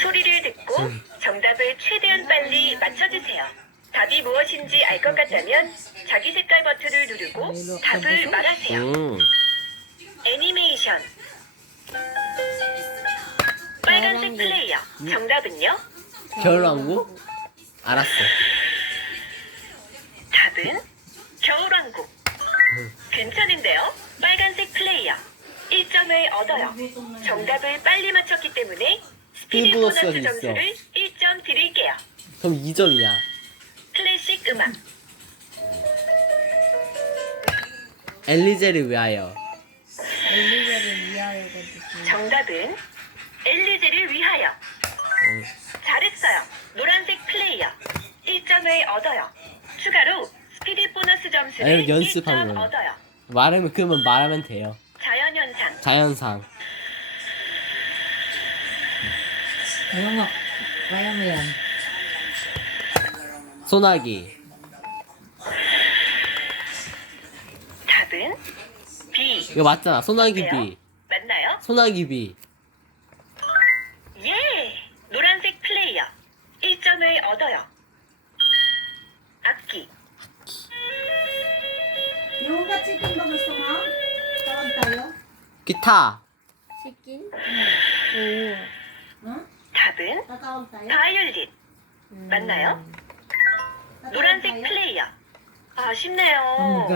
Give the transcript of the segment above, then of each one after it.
소리를 듣고 정답을 최대한 빨리 맞춰주세요. 답이 무엇인지 알 것 같다면 자기 색깔 버튼을 누르고 답을 말하세요. 음. 애니메이션 빨간색 플레이어 정답은요? 겨울왕국? 알았어. 답은 겨울왕국 괜찮은데요? 빨간색 플레이어 1점을 얻어요 정답을 빨리 맞췄기 때문에 스피드 보너스가 보너스 있어. 점수를 1점 드릴게요 그럼 2점이야. 클래식 음악 엘리제를 위하여. 엘리자를 위하여가지고. 정답은 엘리제를 위하여 잘했어요 노란색 플레이어 1점을 얻어요 추가로 스피드 보너스 점수를 연습한 1점 거예요. 얻어요 말하면 그러면 말하면 돼요. 자연현상 자연상. Ayaw nga. Kaya mo yan. 소나기. 답은 B 이거 맞잖아. 소나기 비. 맞나요? 소나기 비. 예! 노란색 플레이어 1점을 얻어요. 악기 ba gusto mo? Tawag tayo? 기타. 치킨? 오. Huh? 답은? 바이올린 음. 맞나요? 노란색? 플레이어 아쉽네요.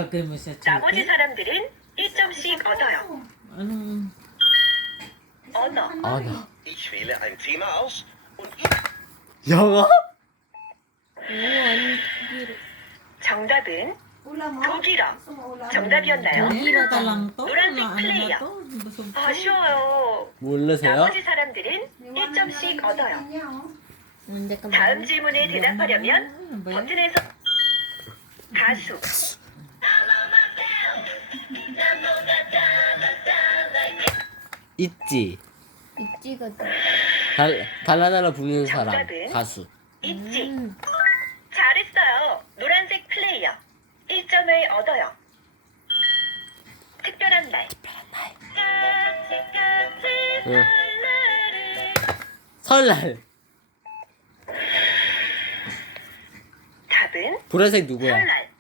나머지? 사람들은 1점씩 얻어요. 언어 아, 나. Ich wähle ein Thema aus und 영어? 정답은? 독일어? 정답이었나요? 노란색 ano 플레이어. 아쉬워요. 모르세요? 나머지 사람들은 1점씩 얻어요. 다음 질문에 대답하려면? 버튼에서 가수 있지. 있지가 돼. 달, 달라달라 부르는 사람. 정답은? 가수. 있지. 음. 잘했어요. 노란색 플레이어. 1점을 얻어요. 특별한 날. 응. 설날을. 설날. 답은 보라색 누구야? 설날.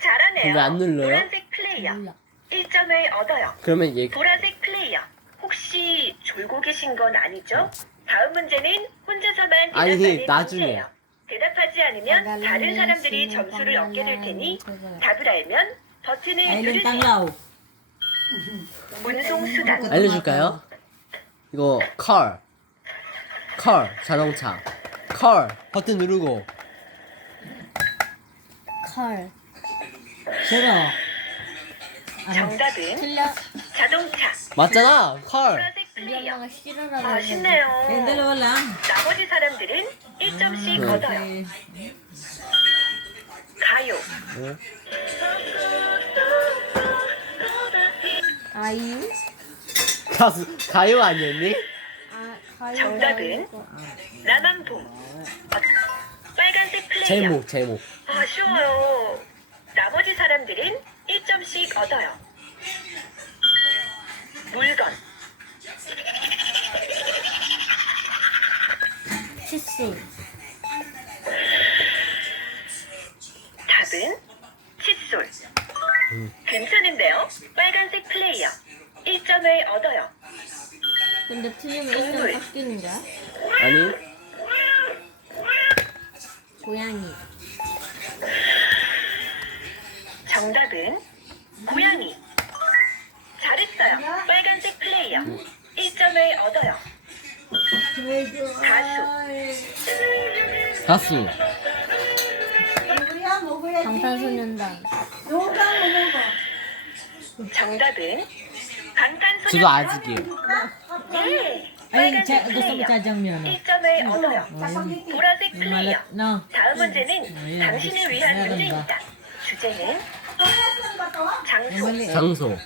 잘하네요. 왜안 눌러요? 노란색 플레이어. 몰라. 1점을 얻어요. 그러면 얘 보라색 플레이어. 혹시 졸고 계신 건 아니죠? 다음 문제는 혼자서만 아니, 대답하는 나중에. 문제예요. 대답하지 않으면 다른 사람들이 점수를 얻게 될 테니 답을 알면 버튼을 누르세요. tanglaw. 운송 수단. 알려줄까요? 이거 컬. 컬 자동차. 컬 버튼 누르고 Car. Siro. 정답은 Sila. 자동차. 맞잖아. 컬. 보라색 플레이어. siraraw. 아쉽네요. Yung dalawa lang. 나머지 사람들은 1점씩 네. 얻어요. 가요. 응? Ayun. 가수 가요 아니었니? Ah, kayo 정답은? ito. 남한봉. 어, 빨간색 플레이어. 제목 제목. 아쉬워요. 나머지 사람들은 1점씩 얻어요. 물건. 칫솔. 고양이. 정답은 고양이. 잘했어요. 빨간색 플레이어. 1점을 얻어요. 가수. kuya. 방탄소년단. 정답은 저도 방탄소년. 아직이에요. 네. 빨간색 cha, gusto mo 플레이어. no? 1점을 얻어요. 보라색 플레이어. 다음 문제는 음, 당신을 위한? 문제입니다. 주제는 장소. eh. 장소.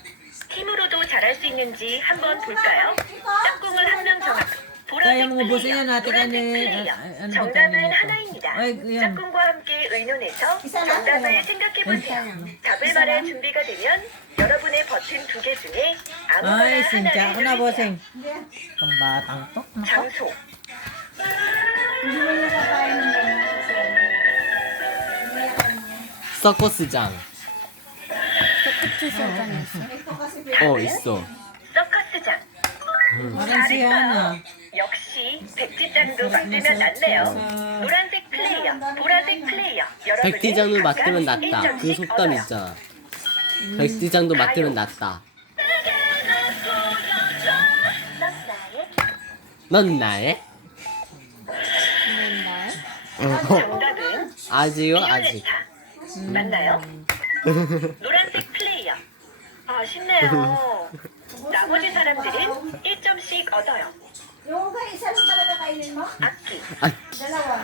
팀으로도 잘할 수 있는지 한번 볼까요? 짝꿍을 한 명 정하고 Ah, ah, ano ba 정답은? 하나입니다. 짝꿍과 함께 의논해서 정답을. 생각해 보세요. 답을 말할. 준비가 되면 여러분의 버튼 두 개 중에 아무거나 sincha ko 하나를 누르세요. Nako. 장소. 서커스장. Kasi 어 있어. 서커스장. Si Hana. 백지장도 맞으면 낫네요. 노란색 플레이어, 보라색 플레이어. 백지장도 맞으면 낫다. 그 1점씩 속담. 있잖아. 백지장도 맞으면 낫다. 넌 나의? 어, 정답은 아직요 아직. 비올레타. 맞나요? 노란색 플레이어. 아, 쉽네요. 나머지 사람들은 1점씩 얻어요. Yung ka, isa lang talaga kainin mo? Ay, Dalawa.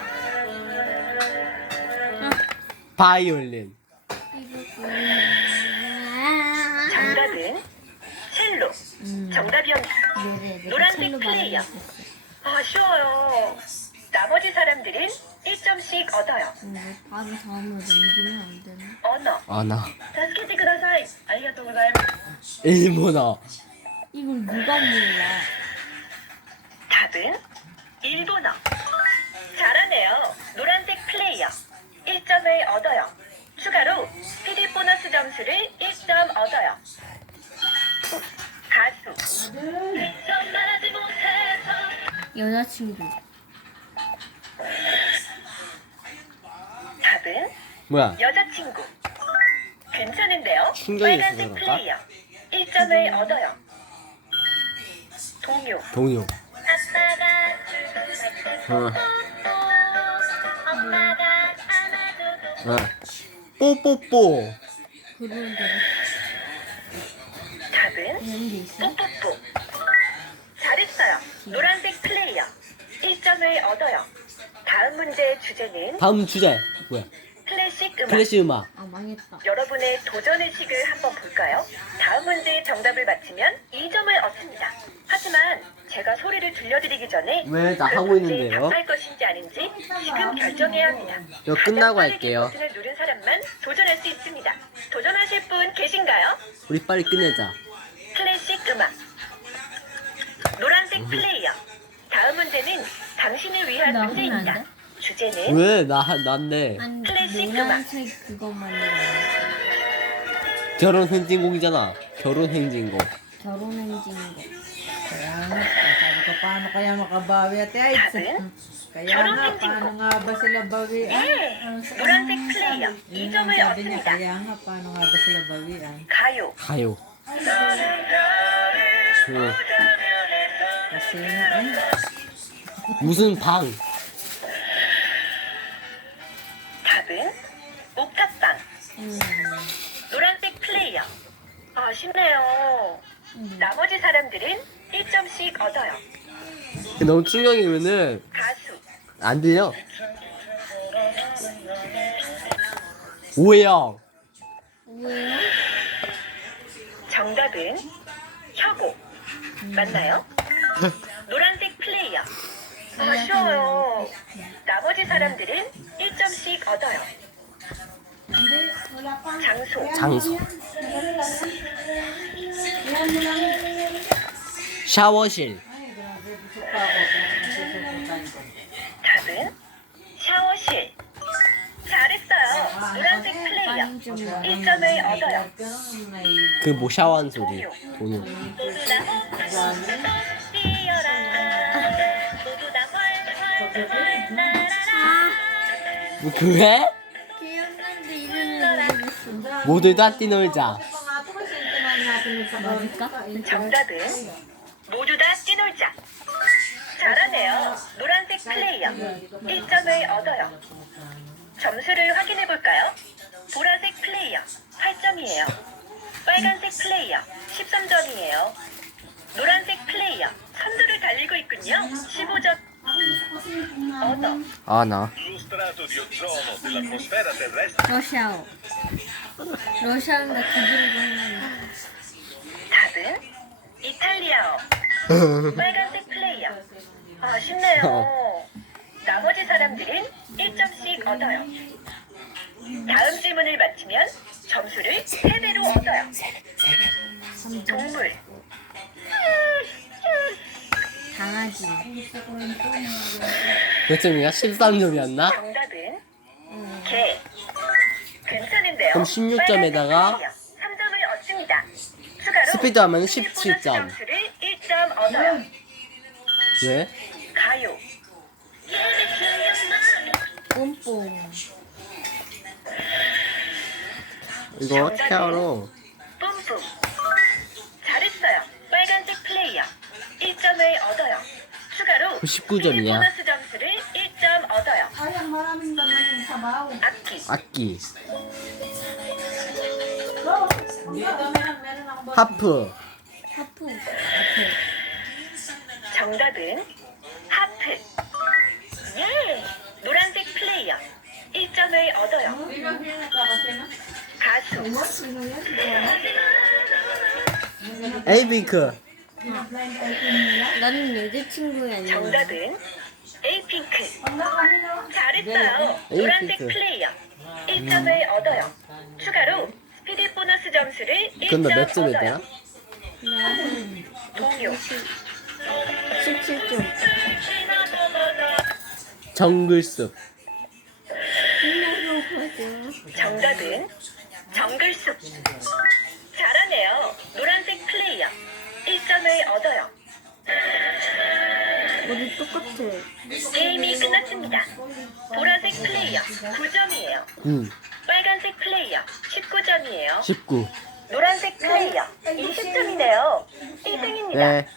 이건 누가 입니까? 답은 일본어. 잘하네요. 노란색 플레이어. 1점을 얻어요. 추가로 스피드 보너스 점수를 1점 얻어요. 가수. 미쳐나지 못해서 여자친구. 답은 뭐야? 여자친구. 괜찮은데요? 충격이 있어서 빨간색 그런가? 플레이어. 1점을 얻어요. 동요. 동요. 어. 어. 뽀뽀뽀. 그런데 답은 이런 게 있어? 뽀뽀뽀. 잘했어요. 노란색 플레이어. 1점을 얻어요. 다음 문제의 주제는 다음 주제 뭐야? 클래식 음악. 클래식 음악. 아 망했다. 여러분의 도전의 식을 한번 볼까요? 다음 문제의 정답을 맞히면 2점을 얻습니다. 하지만 제가 소리를 들려드리기 전에 왜? 나그 하고 있는데요. 답할 것인지 아닌지 지금 결정해야 합니다. 이거 끝나고 할게요. 버튼을 누른 사람만 도전할 수 있습니다. 도전하실 분 계신가요? 우리 빨리 끝내자. 클래식 음악. 노란색 플레이어. 다음 문제는 당신을 위한 나 하면 문제입니다. 돼? 주제는 왜? 나 난데. 아니 클래식 노란색 그것만 결혼 행진곡이잖아. 결혼 행진곡. 결혼 행진 거. Kaya nga, sabi ko, paano kaya makabawi at ay, Kaya nga, paano nga ba sila bawian? 예. 노란색 플레이어. Yun 2점을 ang sabi niya, 얻습니다. kaya nga, paano nga ba sila bawian? 가요. 가요. 응. Kasi nga, eh, 무슨 방? 답은 옥탑방. 음. 노란색 플레이어. 아, 쉽네요. 나머지 사람들은 1점씩 얻어요. 너무 충격이면은 가수. 안 들려. 오해영. 왜요? 정답은 혁오. 맞나요? 노란색 플레이어. 아, 쉬워요. 나머지 사람들은 1점씩 얻어요. 장소. 장소. 샤워실. 답은 샤워실. 잘했어요. 노란색 플레이어. 빠진 좀 1점을 얻어요. 그 뭐 샤워한 소리. 돈을. 모두 다 뛰어라. 모두 다 활활활 날아라. 뭐 그래? 기억난데 이름을 모르겠어. 모두 다 뛰놀자. 정답은 모두 다 뛰놀자. 잘하네요. 노란색 플레이어. 1점을 얻어요. 점수를 확인해 볼까요? 보라색 플레이어 8점이에요. 빨간색 플레이어 13점이에요. 노란색 플레이어 선두를 달리고 있군요. 15점 얻어. 아 나. Lo strato di ozono dell'atmosfera terrestre 러시아어. 러시아인가 독일어도 하나. 답은 이탈리아어. 빨간색 플레이어. 아, 쉽네요. 나머지 사람들은 1점씩 얻어요. 다음 질문을 맞히면 점수를 3배로 얻어요. 동물. 강아지. 몇 점이야? 13점이었나? 정답은 개. 괜찮은데요? 그럼 16 점에다가 3점을 얻습니다. 추가로 스피드 하면 스피드 17 보너스 점. 점수를 1점 얻어요. 왜? 가요. 뽐뽐. 이거 어떻게 알아? 뿜뿜. 잘했어요. 빨간색 플레이어. 1점을 얻어요. 추가로 99 스피드 점이야. 보너스 점수를 1점 얻어요. Maraming laman yung sabaw. 악기. 악기, 하프. 정답은 하프. 예! 노란색 플레이어. 1점을 얻어요. 가수. 에이핑크. 나는 여자친구 아니야. 정답은 에이핑크. 잘했어요. 네, 노란색. 플레이어. 1점을 얻어요. 추가로 스피드 보너스 점수를 그건 너몇 1점 점이더라? 얻어요. 동요. 17점. 정글숲. 정답은 정글숲. 잘하네요. 노란색 플레이어. 1점을 얻어요. 우리 똑같아. 게임이 끝났습니다. 보라색 플레이어 9점이에요. 9, 빨간색 플레이어 19점이에요. 19. 노란색 플레이어 20점이네요. 1등입니다. 네.